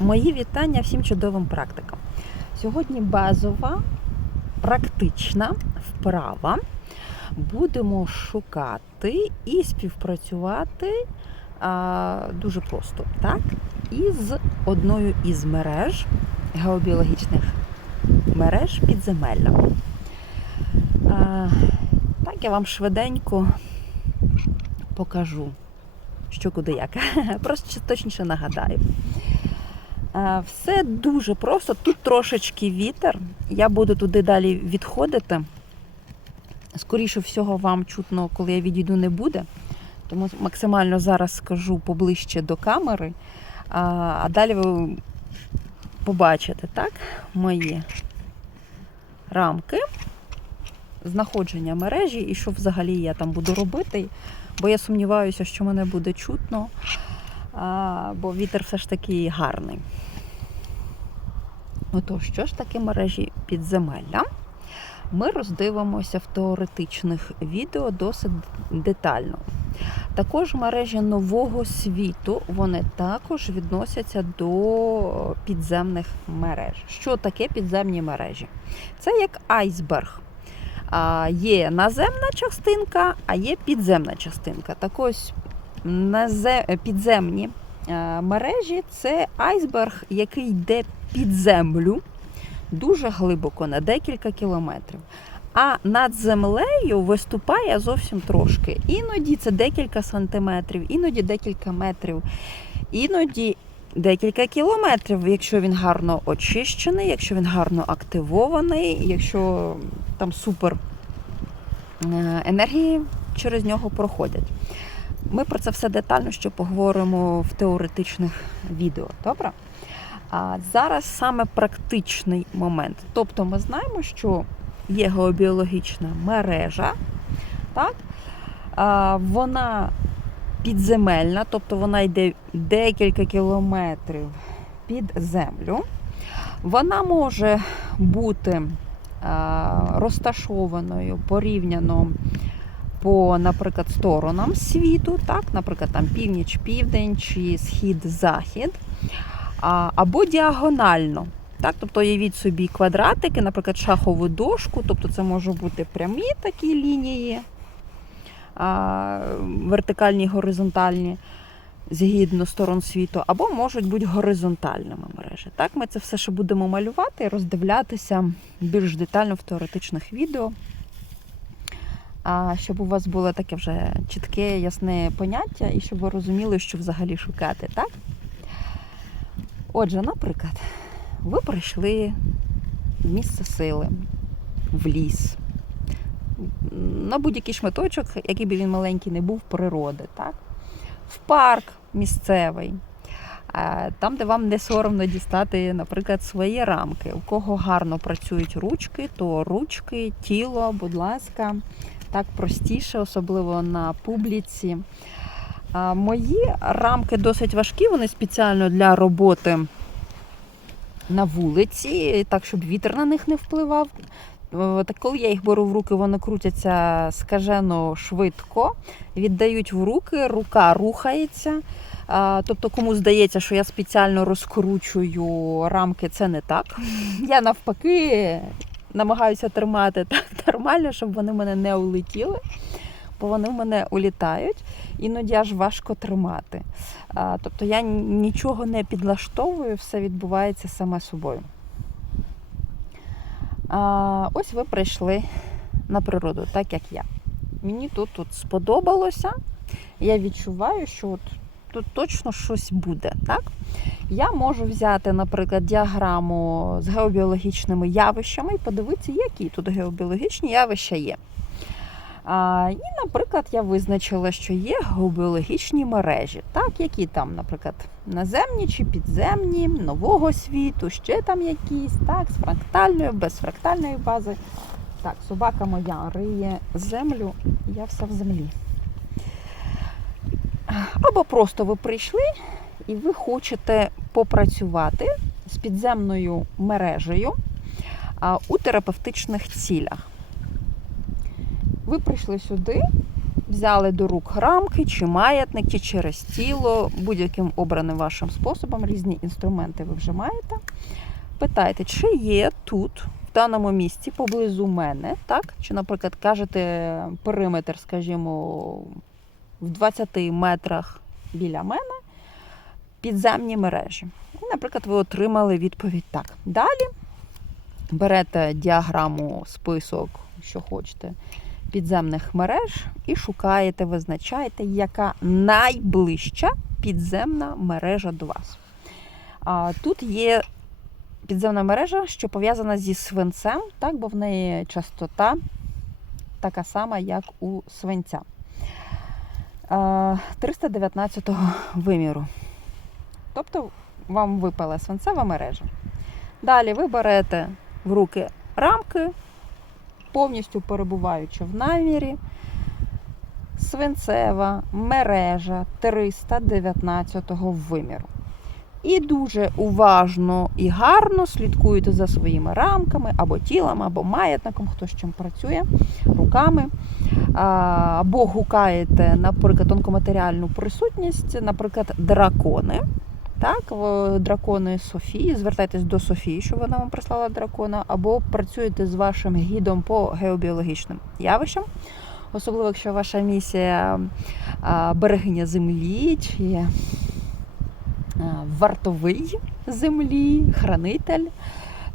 Мої вітання всім чудовим практикам. Сьогодні базова, практична вправа. Будемо шукати і співпрацювати а, дуже просто, так? Із одною із мереж геобіологічних мереж підземелля. А, так, я вам швиденько покажу, що куди як. Просто точніше нагадаю. Е, Все дуже просто. Тут трошечки вітер. Я буду туди далі відходити. Скоріше всього, вам чутно, коли я відійду, не буде. Тому максимально зараз скажу поближче до камери. А, а далі ви побачите так, мої рамки, знаходження мережі і що взагалі я там буду робити. Бо я сумніваюся, що мене буде чутно, бо вітер все ж таки гарний. Отож, що ж таке мережі підземелля? Ми роздивимося в теоретичних відео досить детально. Також мережі нового світу вони також відносяться до підземних мереж. Що таке підземні мережі? Це як айсберг. Є наземна частинка, а є підземна частинка. Так ось підземні мережі це айсберг, який йде під землю дуже глибоко, на декілька кілометрів. А над землею виступає зовсім трошки. Іноді це декілька сантиметрів, іноді декілька метрів, іноді декілька кілометрів, якщо він гарно очищений, якщо він гарно активований, якщо там супер е, енергії через нього проходять. Ми про це все детально ще поговоримо в теоретичних відео. Добре? А зараз саме практичний момент. Тобто ми знаємо, що є геобіологічна мережа, так? А, вона підземельна, тобто вона йде декілька кілометрів під землю. Вона може бути розташованою порівняно по, наприклад, сторонам світу, так? наприклад, там північ, південь чи схід-захід або діагонально. Так, тобто уявіть собі квадратики, наприклад, шахову дошку, тобто це можуть бути прямі такі лінії, а, вертикальні, горизонтальні, згідно сторон світу, або можуть бути горизонтальними мережі. Так, ми це все ще будемо малювати і роздивлятися більш детально в теоретичних відео. А щоб у вас було таке вже чітке, ясне поняття, і щоб ви розуміли, що взагалі шукати, так? Отже, наприклад, ви прийшли в місце сили, в ліс, на будь-який шматочок, який би він маленький не був, природи, так? в парк місцевий, там, де вам не соромно дістати, наприклад, свої рамки. У кого гарно працюють ручки, то ручки, тіло, будь ласка, так простіше, особливо на публіці. Мої рамки досить важкі, вони спеціально для роботи на вулиці, так, щоб вітер на них не впливав. Так коли я їх беру в руки, вони крутяться скажено швидко, віддають в руки, рука рухається. Тобто, кому здається, що я спеціально розкручую рамки, це не так. Я навпаки намагаюся тримати так нормально, щоб вони в мене не улетіли, бо вони в мене улітають. Іноді аж важко тримати. А, Тобто я нічого не підлаштовую, все відбувається саме собою. А, Ось ви прийшли на природу, так як я. Мені тут, сподобалося. Я відчуваю, що от тут точно щось буде. Так? Я можу взяти, наприклад, діаграму з геобіологічними явищами і подивитися, які тут геобіологічні явища є. А, І, наприклад, я визначила, що є геобіологічні мережі, так, які там, наприклад, наземні чи підземні, нового світу, ще там якісь, так, з фрактальною, без фрактальної бази. Так, собака моя риє землю, я все в землі. Або просто ви прийшли і ви хочете попрацювати з підземною мережею у терапевтичних цілях. Ви прийшли сюди, взяли до рук рамки, чи маятник, чи через тіло, будь-яким обраним вашим способом, різні інструменти ви вже маєте. Питайте, чи є тут, в даному місці, поблизу мене, так? Чи, наприклад, кажете периметр, скажімо, в 20 метрах біля мене підземні мережі. І, наприклад, ви отримали відповідь так. Далі берете діаграму, список, що хочете, підземних мереж і шукаєте, визначаєте, яка найближча підземна мережа до вас. А, Тут є підземна мережа, що пов'язана зі свинцем, так, бо в неї частота така сама, як у свинця. А, 319 виміру. Тобто вам випала свинцева мережа. Далі ви берете в руки рамки, повністю перебуваючи в намірі. Свинцева мережа 319 виміру. І дуже уважно і гарно слідкуєте за своїми рамками або тілом, або маятником, хто з чим працює, руками. Або гукаєте, наприклад, тонкоматеріальну присутність, наприклад, дракони. Так, дракони Софії, звертайтесь до Софії, щоб вона вам прислала дракона, або працюєте з вашим гідом по геобіологічним явищам. Особливо, якщо ваша місія берегиня землі чи вартовий землі, хранитель,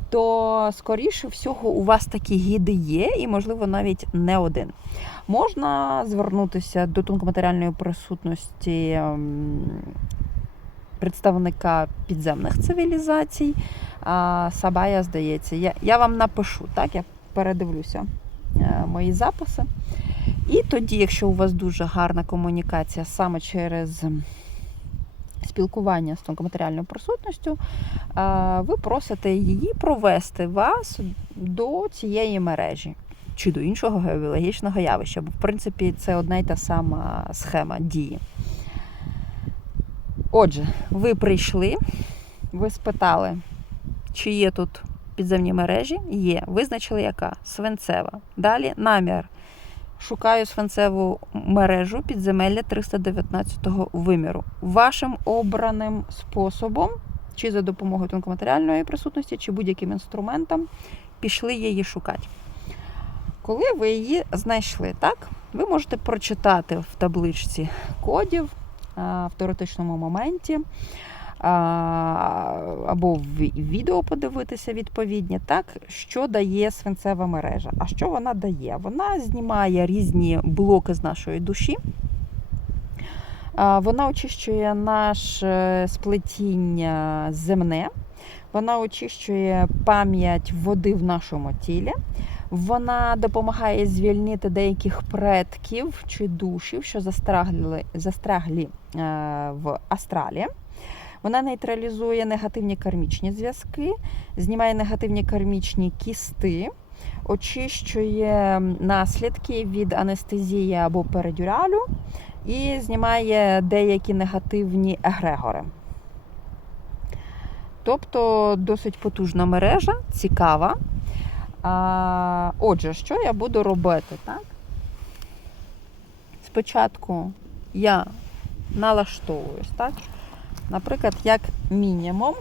то, скоріше всього, у вас такі гіди є, і, можливо, навіть не один. Можна звернутися до тонкоматеріальної присутності ем, представника підземних цивілізацій. Сабая, здається, я, я вам напишу, так, я передивлюся е, мої записи. І тоді, якщо у вас дуже гарна комунікація саме через спілкування з тонкоматеріальною присутністю, е, ви просите її провести вас до цієї мережі чи до іншого геобіологічного явища, бо в принципі це одна й та сама схема дії. Отже, ви прийшли, ви спитали, чи є тут підземні мережі? Є. Визначили, яка? Свинцева. Далі намір. Шукаю свинцеву мережу підземелля 319 виміру. Вашим обраним способом, чи за допомогою тонкоматеріальної присутності, чи будь-яким інструментом, пішли її шукати. Коли ви її знайшли, так, ви можете прочитати в табличці кодів в теоретичному моменті, або в відео подивитися відповідні, так, що дає свинцева мережа. А що вона дає? Вона знімає різні блоки з нашої душі. Вона очищує наше сплетіння земне, вона очищує пам'ять води в нашому тілі. Вона допомагає звільнити деяких предків чи душів, що застрягли, застряглі е, в астралі. Вона нейтралізує негативні кармічні зв'язки, знімає негативні кармічні кісти, очищує наслідки від анестезії або передюралю і знімає деякі негативні егрегори. Тобто досить потужна мережа, цікава. А, отже, що я буду робити? Так? Спочатку я налаштовуюсь, так? Наприклад, як мінімум,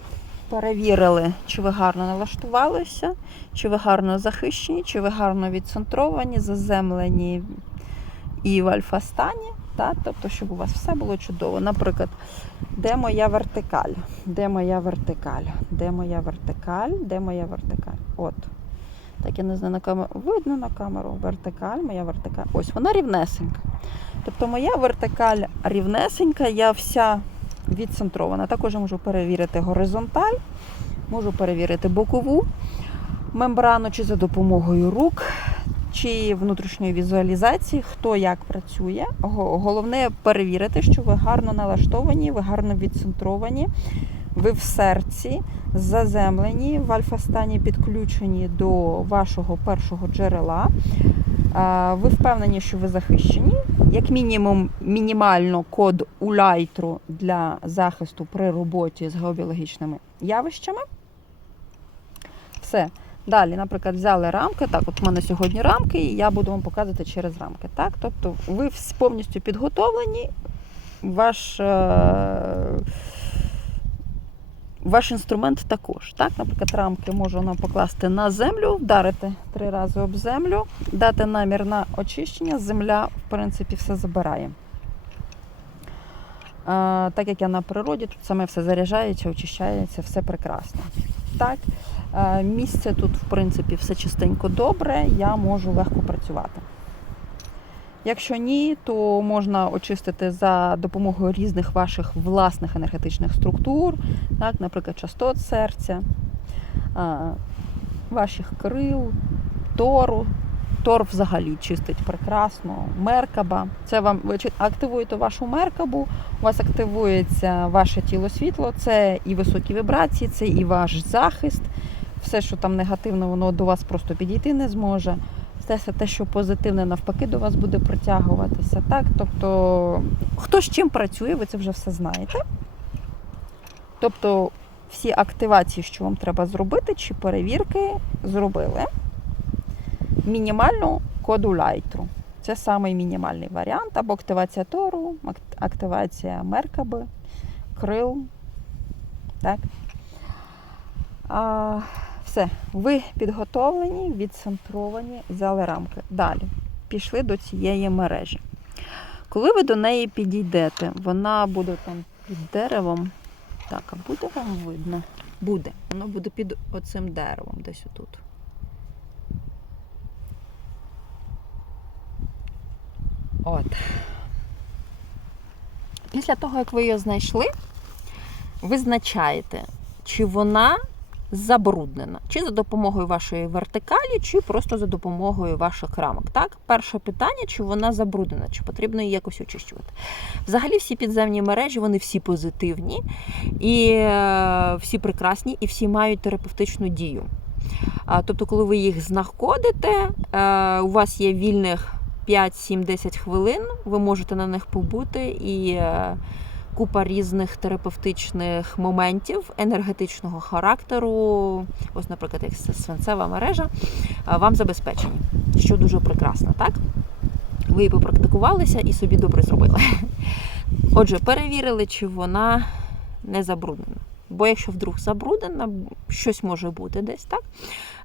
перевірили, чи ви гарно налаштувалися, чи ви гарно захищені, чи ви гарно відцентровані, заземлені і в альфа-стані. Так? Тобто, щоб у вас все було чудово. Наприклад, де моя вертикаль? Де моя вертикаль? Де моя вертикаль? Де моя вертикаль? От. Так, я не знаю на камеру. Видно на камеру вертикаль, моя вертикаль. Ось вона рівнесенька. Тобто моя вертикаль рівнесенька, я вся відцентрована. Також можу перевірити горизонталь, можу перевірити бокову мембрану, чи за допомогою рук, чи внутрішньої візуалізації, хто як працює. Головне перевірити, що ви гарно налаштовані, ви гарно відцентровані, ви в серці, заземлені, в альфа-стані підключені до вашого першого джерела. Ви впевнені, що ви захищені. Як мінімум, мінімально код у лайтру для захисту при роботі з геобіологічними явищами. Все. Далі, наприклад, взяли рамки. Так, от в мене сьогодні рамки, і я буду вам показувати через рамки. Так? Тобто ви повністю підготовлені, ваш, е, ваш інструмент також. Так? Наприклад, рамки можу покласти на землю, вдарити три рази об землю, дати намір на очищення. Земля, в принципі, все забирає. Е, так як я на природі, тут саме все заряджається, очищається, все прекрасно. Так, е, місце тут, в принципі, все чистенько добре, я можу легко працювати. Якщо ні, то можна очистити за допомогою різних ваших власних енергетичних структур, так, наприклад, частот серця, ваших крил, тору. Тор взагалі чистить прекрасно, меркаба. Це вам ви активуєте вашу меркабу, у вас активується ваше тіло світло, це і високі вібрації, це і ваш захист. Все, що там негативно, воно до вас просто підійти не зможе. Все те, що позитивне, навпаки, до вас буде притягуватися. Так? Тобто, хто з чим працює, ви це вже все знаєте. Тобто, всі активації, що вам треба зробити, чи перевірки зробили. Мінімальну коду лайтру. Це самий мінімальний варіант. Або активація тору, активація меркаби, крил. Так. А, все, ви підготовлені, відцентровані, взяли рамки. Далі пішли до цієї мережі. Коли ви до неї підійдете, вона буде там під деревом. Так, а буде вам видно? Буде. Воно буде під оцим деревом, десь отут. От. Після того, як ви її знайшли, визначаєте, чи вона забруднена, чи за допомогою вашої вертикалі, чи просто за допомогою ваших рамок. Так, перше питання, чи вона забруднена, чи потрібно її якось очищувати. Взагалі, всі підземні мережі, вони всі позитивні, і е, всі прекрасні, і всі мають терапевтичну дію. Тобто, коли ви їх знаходите, е, у вас є вільних 5, 7, 10 хвилин, ви можете на них побути і е, купа різних терапевтичних моментів енергетичного характеру, ось, наприклад, як свинцева мережа, вам забезпечені, що дуже прекрасно, так? Ви попрактикувалися і собі добре зробили. Отже, перевірили, чи вона не забруднена. Бо якщо вдруг забруднена, щось може бути десь, так?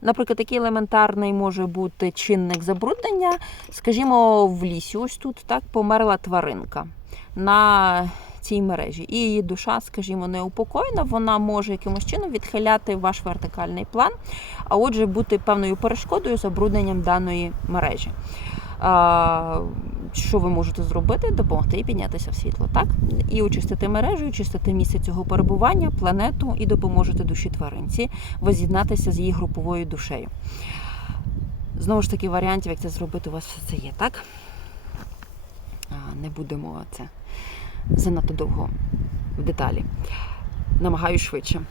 Наприклад, такий елементарний може бути чинник забруднення. Скажімо, в лісі, ось тут так померла тваринка на цій мережі. І її душа, скажімо, неупокоєна, вона може якимось чином відхиляти ваш вертикальний план, а отже, бути певною перешкодою забрудненням даної мережі. Що ви можете зробити? Допомогти їй піднятися в світло, так? І очистити мережу, очистити місце цього перебування, планету і допоможете душі тваринці воз'єднатися з її груповою душею. Знову ж таки, варіантів, як це зробити, у вас все це є, так? Не будемо це занадто довго в деталі. Намагаюсь швидше.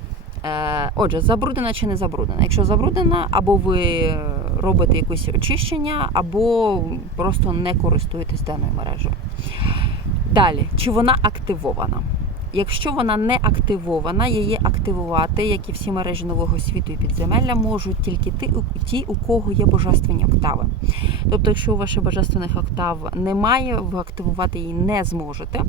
Е, Отже, забруднена чи не забруднена? Якщо забруднена, або ви робите якесь очищення, або просто не користуєтесь даною мережею. Далі, чи вона активована? Якщо вона не активована, її активувати, як і всі мережі нового світу і підземелля, можуть тільки ті, у кого є божественні октави. Тобто, якщо у ваших божественних октав немає, ви активувати її не зможете.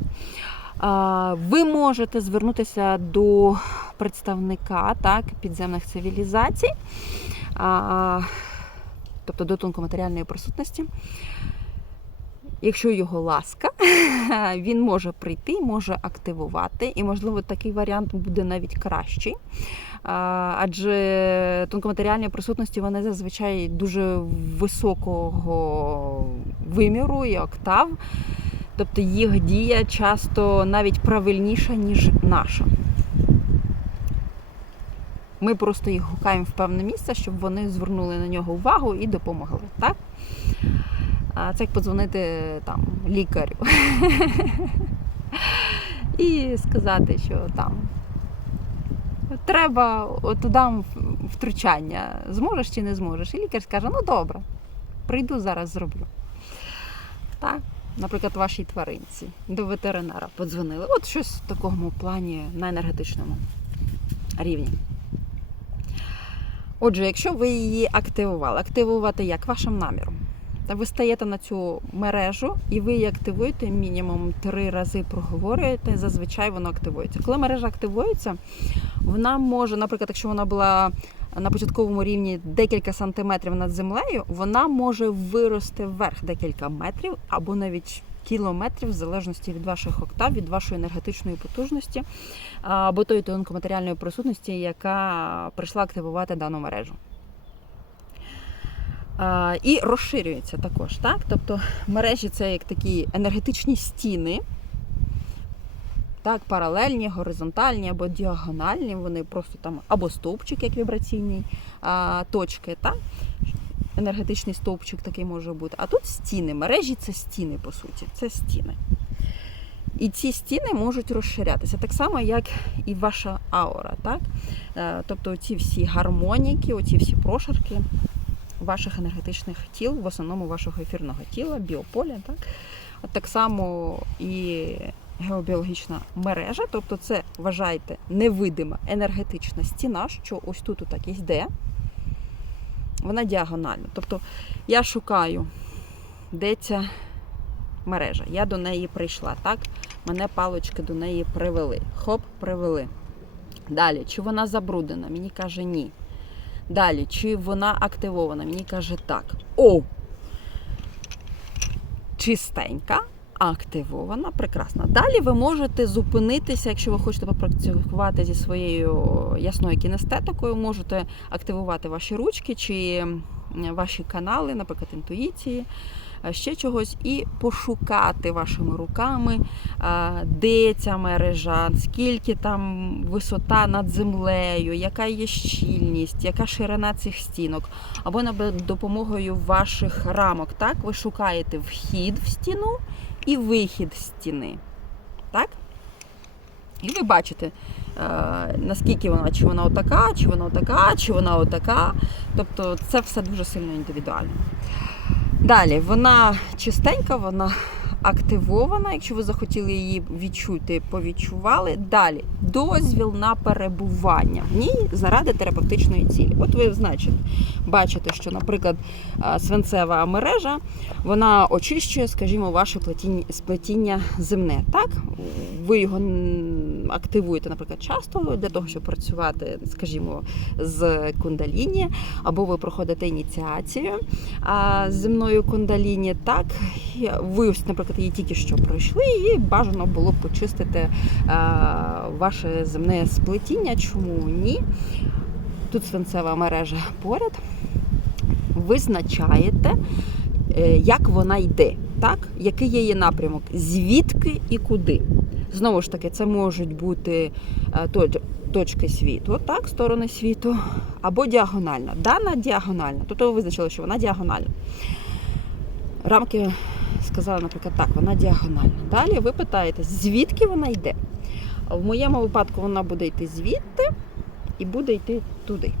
Ви можете звернутися до представника так, підземних цивілізацій, тобто до тонкоматеріальної присутності. Якщо його ласка, він може прийти, може активувати, і, можливо, такий варіант буде навіть кращий. Адже тонкоматеріальні присутності вони зазвичай дуже високого виміру і октав. Тобто їх дія часто навіть правильніша, ніж наша. Ми просто їх гукаємо в певне місце, щоб вони звернули на нього увагу і допомогли. Так? Це як подзвонити там лікарю і сказати, що там треба от втручання, зможеш чи не зможеш. І лікар скаже, ну добре, прийду зараз зроблю. Так? Наприклад, вашій тваринці до ветеринара подзвонили. От щось в такому плані на енергетичному рівні. Отже, якщо ви її активували, активувати як вашим наміром. Ви стаєте на цю мережу і ви її активуєте мінімум три рази проговорюєте, зазвичай воно активується. Коли мережа активується, вона може, наприклад, якщо вона була на початковому рівні декілька сантиметрів над землею, вона може вирости вверх декілька метрів або навіть кілометрів, в залежності від ваших октав, від вашої енергетичної потужності або тої тонкоматеріальної присутності, яка прийшла активувати дану мережу. А, І розширюється також, так? Тобто мережі це як такі енергетичні стіни, так, паралельні, горизонтальні або діагональні, вони просто там або стовпчик, як вібраційні а, точки, так? енергетичний стовпчик такий може бути. А тут стіни. Мережі це стіни, по суті. Це стіни. І ці стіни можуть розширятися так само, як і ваша аура. Так? Е, Тобто ці всі гармоніки, оці всі прошарки ваших енергетичних тіл, в основному вашого ефірного тіла, біополя. Так, От так само і геобіологічна мережа, тобто це вважайте невидима енергетична стіна, що ось тут так йде. Вона діагональна. Тобто я шукаю, де ця мережа. Я до неї прийшла, так? Мене палочки до неї привели. Хоп, привели. Далі, чи вона забруднена? Мені каже ні. Далі, чи вона активована? Мені каже так. О! Чистенька, активована, прекрасна. Далі ви можете зупинитися, якщо ви хочете попрацювати зі своєю ясною кінестетикою, можете активувати ваші ручки чи ваші канали, наприклад, інтуїції, ще чогось, і пошукати вашими руками, де ця мережа, скільки там висота над землею, яка є щільність, яка ширина цих стінок, або допомогою ваших рамок. Так, ви шукаєте вхід в стіну і вихід стіни. Так? І ви бачите, е, наскільки вона, чи вона отака, чи вона отака, чи вона отака. Тобто це все дуже сильно індивідуально. Далі, вона чистенька, вона активована. Якщо ви захотіли її відчути, повідчували. Далі дозвіл на перебування в ній заради терапевтичної цілі. От ви значить, бачите, що, наприклад, свинцева мережа вона очищує, скажімо, ваше сплетіння земне. Так? Ви його активуєте, наприклад, часто для того, щоб працювати, скажімо, з кундаліні, або ви проходите ініціацію земною кундаліні. Так, ви, наприклад, її тільки що пройшли, і бажано було почистити ваше земне сплетіння. Чому ні? Тут свинцева мережа поряд. Визначаєте, як вона йде, так? який є її напрямок, звідки і куди. Знову ж таки, це можуть бути е, точки світу, так, сторони світу, або діагональна. Дана діагональна. Тобто ви визначили, що вона діагональна. Рамки сказали, наприклад, так, вона діагональна. Далі ви питаєте, звідки вона йде? В моєму випадку вона буде йти звідти і буде йти туди.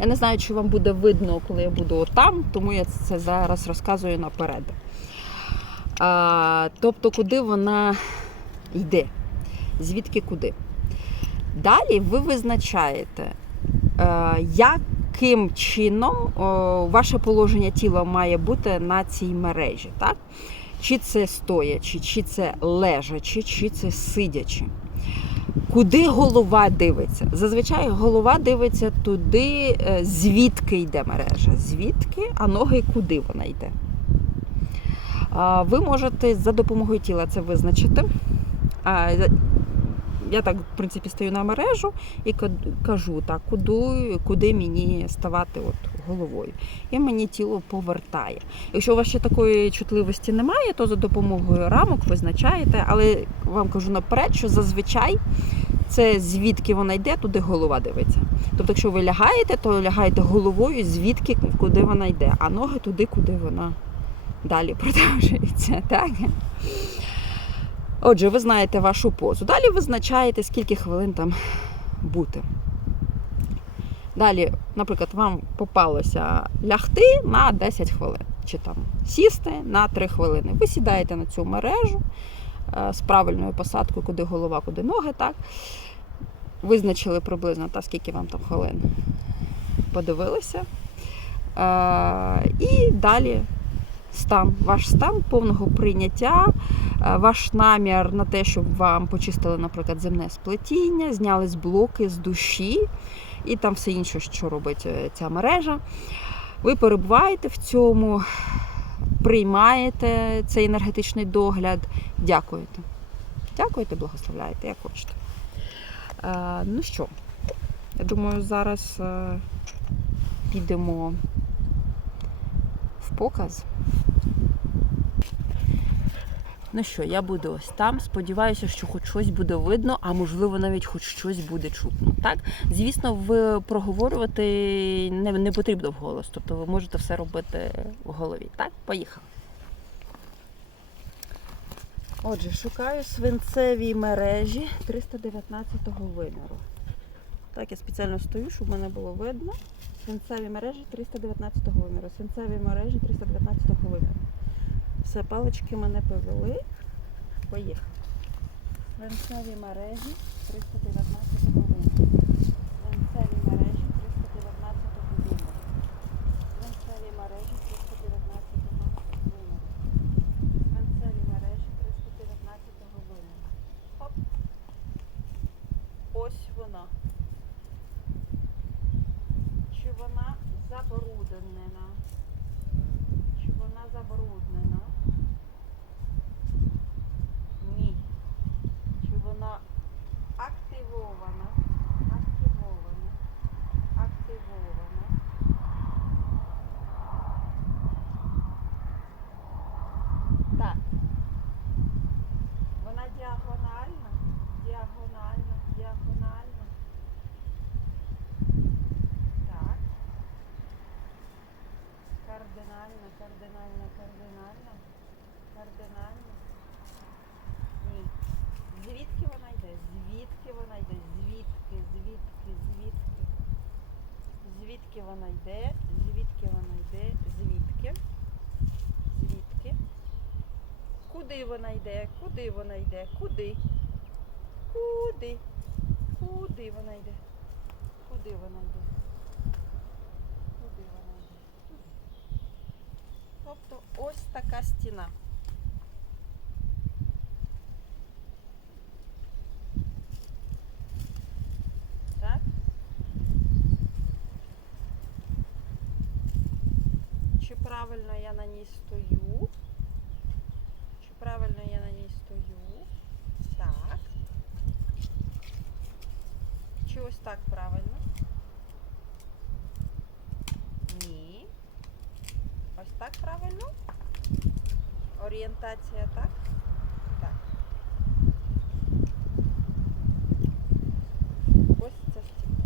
Я не знаю, чи вам буде видно, коли я буду там, тому я це зараз розказую наперед. А, Тобто, куди вона йде, звідки куди. Далі ви визначаєте, яким чином ваше положення тіла має бути на цій мережі. Так? Чи це стоячи, чи це лежачи, чи це сидячи. Куди голова дивиться? Зазвичай голова дивиться туди, е, звідки йде мережа. Звідки, а ноги куди вона йде. Ви можете за допомогою тіла це визначити. Я так, в принципі, стою на мережу і кажу, так, куди куди мені ставати от головою. І мені тіло повертає. Якщо у вас ще такої чутливості немає, то за допомогою рамок визначаєте, але вам кажу наперед, що зазвичай це звідки вона йде, туди голова дивиться. Тобто, якщо ви лягаєте, то лягаєте головою, звідки, куди вона йде, а ноги туди, куди вона далі продовжується. так? Отже, ви знаєте вашу позу. Далі визначаєте, скільки хвилин там бути. Далі, наприклад, вам попалося лягти на 10 хвилин, чи там сісти на 3 хвилини. Ви сідаєте на цю мережу е, з правильною посадкою, куди голова, куди ноги. так? визначили приблизно, та скільки вам там хвилин подивилися. Е, і далі стан, ваш стан повного прийняття, е, ваш намір на те, щоб вам почистили, наприклад, земне сплетіння, зняли з блоки з душі і там все інше, що робить е, ця мережа. Ви перебуваєте в цьому, приймаєте цей енергетичний догляд, дякуєте. Дякуєте, благословляєте, як хочете. Е, ну що, я думаю, зараз е, підемо в показ. Ну що, я буду ось там. Сподіваюся, що хоч щось буде видно, а можливо навіть хоч щось буде чутно. Так, звісно, ви проговорювати не, не потрібно вголос, тобто ви можете все робити в голові. Так, поїхали. Отже, шукаю свинцеві мережі 319-го виміру. Так, я спеціально стою, щоб мене було видно. Свинцеві мережі 319-го виміру. Свинцеві мережі 319-го виміру. Все, палички мене повели. Поїхали. Свинцеві мережі 319-го виміру. Свинцеві мережі 319-го виміру. Свинцеві мережі 319-го виміру. Свинцеві мережі 319-го виміру. Хоп. Ось вона. Чи вона забруднена? Чи вона забруднена? Ні. Чи вона активована? Активована. Активована. Так. Вона діагональна? Діагональна, діагональна. Так. Кардинальна, кардинальна, кардинальна. Ні. Звідки вона йде? Звідки вона йде? Звідки? Звідки? Звідки? Звідки вона йде? Звідки вона йде? Звідки? Звідки? Куди вона йде? Куди вона йде? Куди? Куди? Куди вона йде? Куди вона йде? Куди вона йде? Туди. Тобто ось така стіна. Так? Чи правильно я на ній стою? Чи правильно я на ній стою? Так. Чи ось так правильно? Ні. Ось так правильно? Орієнтація так? Так. Ось ця стіна.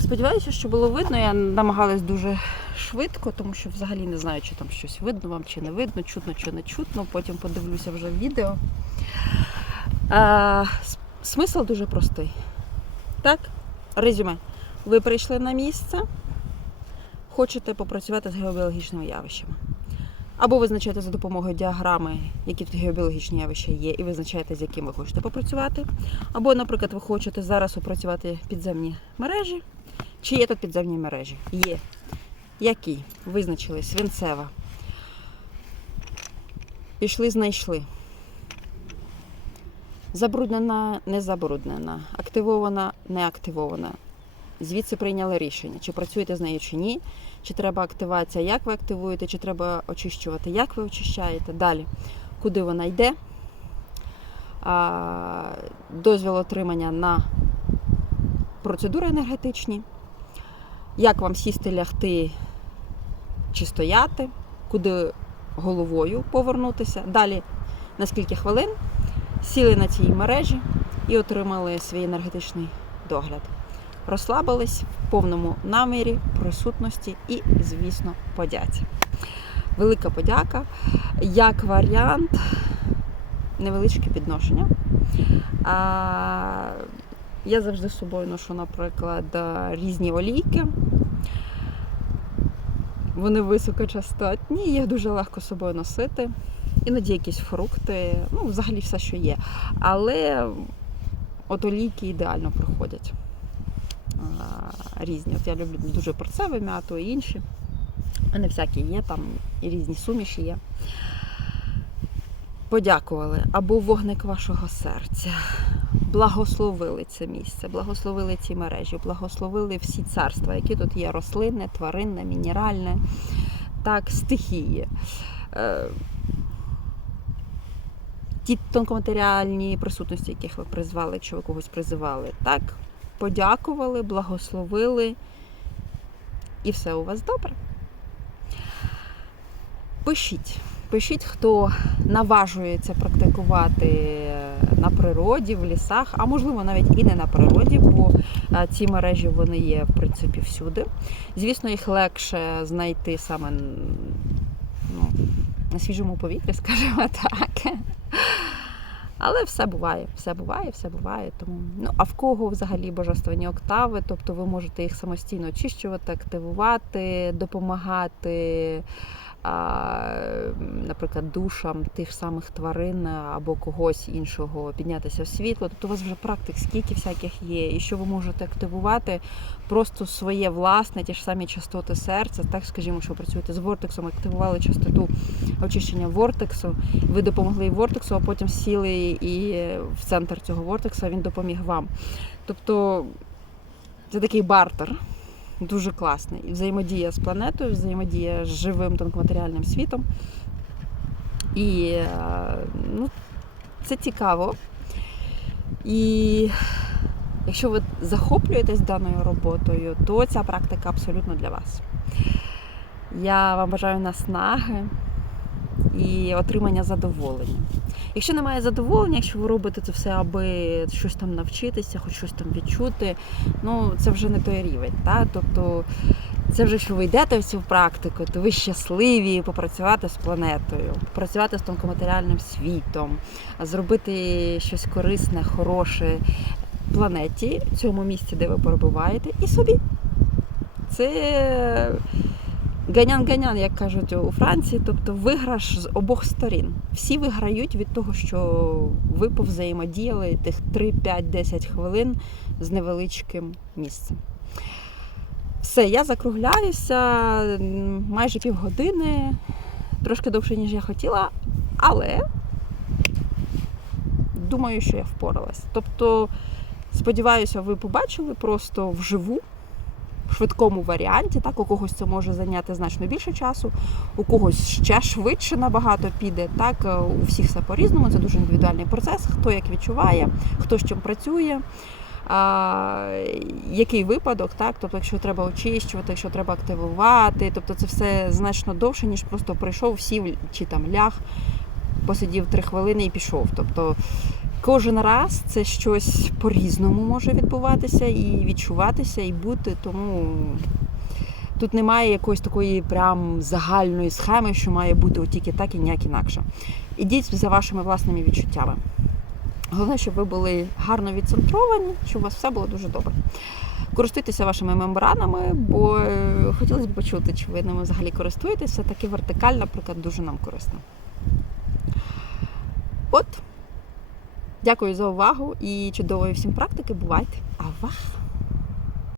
Сподіваюся, що було видно. Я намагалась дуже швидко, тому що взагалі не знаю, чи там щось видно вам, чи не видно, чутно, чи не чутно. Потім подивлюся вже відео. А, смисл дуже простий. Так, резюме. Ви прийшли на місце, хочете попрацювати з геобіологічними явищами. Або визначаєте за допомогою діаграми, які тут геобіологічні явища є, і визначаєте, з яким ви хочете попрацювати. Або, наприклад, ви хочете зараз опрацювати підземні мережі. Чи є тут підземні мережі? Є. Які? Визначили свинцева. Пішли, знайшли. Забруднена, не забруднена, активована, не активована. Звідси прийняли рішення, чи працюєте з нею чи ні, чи треба активація, як ви активуєте, чи треба очищувати, як ви очищаєте. Далі, куди вона йде. Дозвіл отримання на процедури енергетичні, як вам сісти, лягти чи стояти, куди головою повернутися. Далі на скільки хвилин сіли на цій мережі і отримали свій енергетичний догляд. Розслабились в повному намірі, присутності і, звісно, подяці. Велика подяка. Як варіант, невеличке підношення. Я завжди з собою ношу, наприклад, різні олійки. Вони високочастотні, їх дуже легко з собою носити. Іноді якісь фрукти, ну, взагалі все, що є. Але от ідеально проходять. Різні. От я люблю дуже порцеве м'яту і інші. Мене всякі є, там і різні суміші є. Подякували або вогник вашого серця. Благословили це місце, благословили ці мережі, благословили всі царства, які тут є: рослинне, тваринне, мінеральне, так, стихії. Е, Ті тонкоматеріальні присутності, яких ви призвали, якщо ви когось призивали, так, подякували, благословили, і все у вас добре. Пишіть. Пишіть, хто наважується практикувати на природі, в лісах, а можливо навіть і не на природі, бо е, ці мережі вони є в принципі всюди. Звісно, їх легше знайти саме ну, на свіжому повітрі, скажімо так. Але все буває, все буває, все буває. Тому ну а в кого взагалі божественні октави, тобто ви можете їх самостійно очищувати, активувати, допомагати. Наприклад, душам тих самих тварин або когось іншого піднятися в світло. Тобто у вас вже практик скільки всяких є, і що ви можете активувати просто своє власне, ті ж самі частоти серця, так скажімо, що працюєте з вортексом, активували частоту очищення вортексу, ви допомогли вортексу, а потім сіли і в центр цього вортекса він допоміг вам. Тобто це такий бартер. Дуже класний. Взаємодія з планетою, взаємодія з живим тонкоматеріальним світом. І е, ну, це цікаво. І якщо ви захоплюєтесь даною роботою, то ця практика абсолютно для вас. Я вам бажаю наснаги і отримання задоволення. Якщо немає задоволення, якщо ви робите це все, аби щось там навчитися, хоч щось там відчути, ну це вже не той рівень. Та? Тобто це вже що ви йдете в цю практику, то ви щасливі попрацювати з планетою, попрацювати з тонкоматеріальним світом, зробити щось корисне, хороше планеті, цьому місці, де ви перебуваєте, і собі. Це Ганян-ганян, як кажуть у Франції, тобто виграш з обох сторін. Всі виграють від того, що ви повзаємодіяли тих 3, 5, 10 хвилин з невеличким місцем. Все, я закругляюся майже півгодини, трошки довше, ніж я хотіла, але думаю, що я впоралась. Тобто, сподіваюся, ви побачили просто вживу швидкому варіанті. Так, у когось це може зайняти значно більше часу, у когось ще швидше набагато піде. Так, е, у всіх все по-різному. Це дуже індивідуальний процес. Хто як відчуває, хто з чим працює. А, який випадок, так? Тобто, якщо треба очищувати, якщо треба активувати, тобто це все значно довше, ніж просто прийшов, сів чи там ляг, посидів три хвилини і пішов. Тобто Кожен раз це щось по-різному може відбуватися і відчуватися, і бути. Тому тут немає якоїсь такої прям загальної схеми, що має бути от тільки так і ніяк інакше. Ідіть за вашими власними відчуттями. Головне, щоб ви були гарно відцентровані, щоб у вас все було дуже добре. Користуйтеся вашими мембранами, бо е, хотілося б почути, чи ви ними взагалі користуєтеся. Таке вертикаль, наприклад, дуже нам корисно. От. Дякую за увагу і чудової всім практики. Бувайте! Авах!